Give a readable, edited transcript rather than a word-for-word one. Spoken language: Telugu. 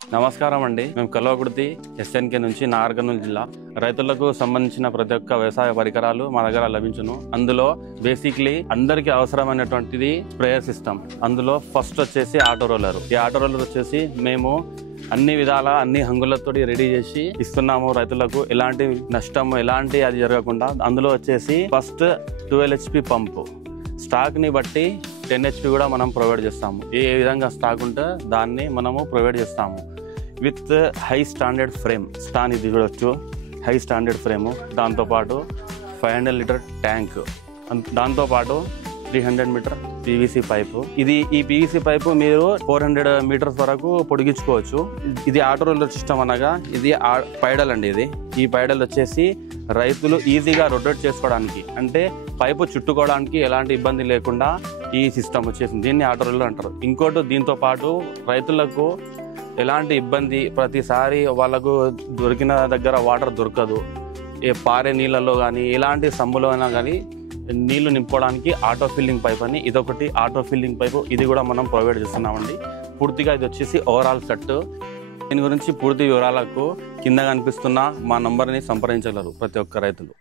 నమస్కారం అండి. మేము కల్వకుర్తి ఎస్ఎన్కే నుంచి నాగర్కర్నూలు జిల్లా. రైతులకు సంబంధించిన ప్రతి ఒక్క వ్యవసాయ పరికరాలు మా దగ్గర లభించును. అందులో బేసిక్లీ అందరికీ అవసరమైనటువంటిది స్ప్రేయర్ సిస్టమ్. అందులో ఫస్ట్ వచ్చేసి ఆటో రోలర్. ఈ ఆటో రోలర్ వచ్చేసి మేము అన్ని విధాల అన్ని హంగులతో రెడీ చేసి ఇస్తున్నాము రైతులకు. ఎలాంటి నష్టం ఎలాంటి అది జరగకుండా. అందులో వచ్చేసి ఫస్ట్ 12 HP పంపు, స్టాక్ ని బట్టి 10 HP కూడా మనం ప్రొవైడ్ చేస్తాము. ఏ విధంగా స్టాక్ ఉంటే దాన్ని మనము ప్రొవైడ్ చేస్తాము. విత్ హై స్టాండర్డ్ ఫ్రేమ్, స్టాన్ ఇది చూడొచ్చు, హై స్టాండర్డ్ ఫ్రేము. దాంతోపాటు 500 లీటర్ ట్యాంక్, దాంతోపాటు 300 మీటర్ పీవీసీ పైపు. ఈ పీవీసీ పైపు మీరు 400 మీటర్స్ వరకు పొడిగించుకోవచ్చు. ఇది ఆటో రోలర్ సిస్టమ్ అనగా ఇది పైడల్ అండి. ఈ పైడల్ వచ్చేసి రైతులు ఈజీగా రొటేట్ చేసుకోవడానికి, అంటే పైపు చుట్టుకోవడానికి ఎలాంటి ఇబ్బంది లేకుండా ఈ సిస్టమ్ వచ్చేసింది. దీన్ని ఆటో రోలర్ అంటారు. ఇంకోటి దీంతో పాటు రైతులకు ఎలాంటి ఇబ్బంది, ప్రతిసారి వాళ్ళకు దొరికిన దగ్గర వాటర్ దొరకదు. ఏ పారే నీళ్ళల్లో కానీ ఎలాంటి సంబులో అయినా కానీ నీళ్లు నింపుకోవడానికి ఆటో ఫిల్లింగ్ పైప్ అని ఇదొకటి ఆటో ఫిల్లింగ్ పైపు, ఇది కూడా మనం ప్రొవైడ్ చేస్తున్నామండి. పూర్తిగా ఇది వచ్చేసి ఓవరాల్ సెట్. దీని గురించి పూర్తి వివరాలకు కింద కనిపిస్తున్న మా నంబర్ని సంప్రదించగలరు ప్రతి ఒక్క రైతులు.